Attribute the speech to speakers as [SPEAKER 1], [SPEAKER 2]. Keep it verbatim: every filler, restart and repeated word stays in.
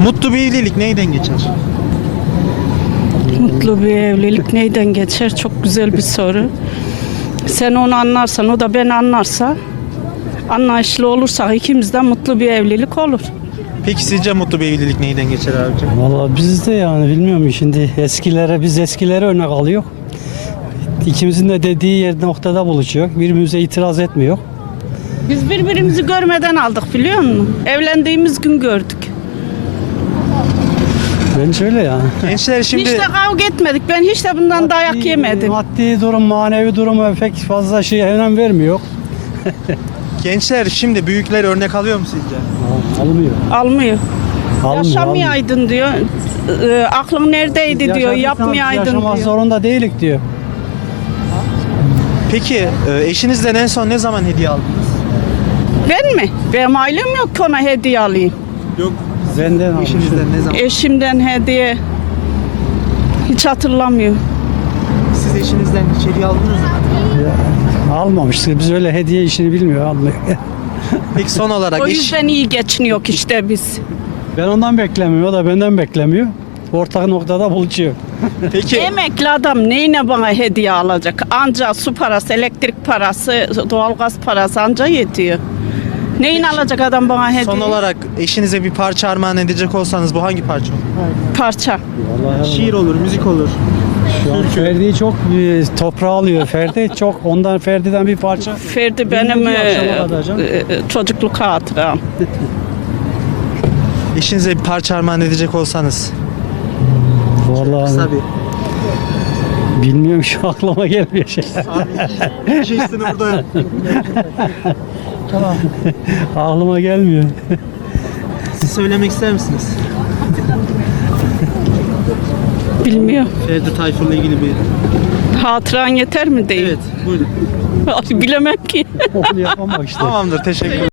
[SPEAKER 1] Mutlu bir evlilik neyden geçer?
[SPEAKER 2] Mutlu bir evlilik neyden geçer? Çok güzel bir soru. Sen onu anlarsan, o da beni anlarsa, anlayışlı olursak ikimiz de mutlu bir evlilik olur.
[SPEAKER 1] Peki sizce mutlu bir evlilik neyden geçer abicim?
[SPEAKER 3] Valla biz de yani bilmiyorum şimdi eskilere biz eskilere örnek alıyor. İkimizin de dediği yer noktada buluşuyor. Birbirimize itiraz etmiyor.
[SPEAKER 2] Biz birbirimizi görmeden aldık biliyor musun? Evlendiğimiz gün gördük.
[SPEAKER 3] Bence öyle yani.
[SPEAKER 1] Gençler şimdi
[SPEAKER 2] Hiç de kavga etmedik. Ben hiç de bundan dayak
[SPEAKER 3] Maddi-
[SPEAKER 2] yemedim.
[SPEAKER 3] Maddi durum, manevi duruma pek fazla şey önem vermiyor.
[SPEAKER 1] gençler şimdi büyükler örnek alıyor mu sizce?
[SPEAKER 3] Almıyor.
[SPEAKER 2] Almıyor.
[SPEAKER 3] Almıyor,
[SPEAKER 2] Yaşamayaydın diyor. Ee, aklın neredeydi diyor.
[SPEAKER 3] Yaşadıysan
[SPEAKER 2] Yapmayaydın
[SPEAKER 3] yaşamak
[SPEAKER 2] diyor.
[SPEAKER 3] zorunda değilik diyor.
[SPEAKER 1] Peki e, eşinizden en son ne zaman hediye aldınız?
[SPEAKER 2] Ben mi? Benim ailem yok ki ona hediye alayım.
[SPEAKER 1] Yok.
[SPEAKER 3] Benden almış.
[SPEAKER 1] Eşinizden ne zaman?
[SPEAKER 2] Eşimden hediye hiç hatırlamıyorum.
[SPEAKER 1] Siz eşinizden hiç hediye aldınız mı?
[SPEAKER 3] Ya, almamıştık. Biz öyle hediye işini bilmiyor, almıyor.
[SPEAKER 1] Peki son olarak
[SPEAKER 2] O
[SPEAKER 1] eş,
[SPEAKER 2] yüzden iyi geçiniyor işte biz.
[SPEAKER 3] Ben ondan beklemiyor, o da benden beklemiyor. Ortak noktada buluşuyor.
[SPEAKER 1] peki
[SPEAKER 2] Emekli adam neyine bana hediye alacak? Anca su parası, elektrik parası, doğalgaz parası anca yetiyor. Neyin alacak adam bana hediye?
[SPEAKER 1] son olarak eşinize bir parça armağan edecek olsanız bu hangi parça olur?
[SPEAKER 2] Parça.
[SPEAKER 3] Vallahi
[SPEAKER 1] Şiir olur, müzik olur.
[SPEAKER 3] şu an Ferdi çok e, toprağı alıyor. Ferdi çok, ondan Ferdi'den bir parça.
[SPEAKER 2] Ferdi benim
[SPEAKER 3] Dinleyici
[SPEAKER 2] e,
[SPEAKER 3] akşama kadar canım.
[SPEAKER 2] e, çocukluk hatıram.
[SPEAKER 1] Eşinize bir parça armağan edecek olsanız.
[SPEAKER 3] Vallahi
[SPEAKER 1] Kısa bir.
[SPEAKER 3] bilmiyorum şu aklıma gelmiyor şey.
[SPEAKER 1] Abi şey burada. Tamam.
[SPEAKER 3] Aklıma gelmiyor.
[SPEAKER 1] Siz söylemek ister misiniz?
[SPEAKER 2] Bilmiyorum.
[SPEAKER 1] Ferdi Tayfur'la ilgili bir.
[SPEAKER 2] Hatıran yeter mi değil?
[SPEAKER 1] Evet, buyurun.
[SPEAKER 2] Bilemem ki.
[SPEAKER 3] Onu yapamam işte.
[SPEAKER 1] Tamamdır, teşekkür ederim.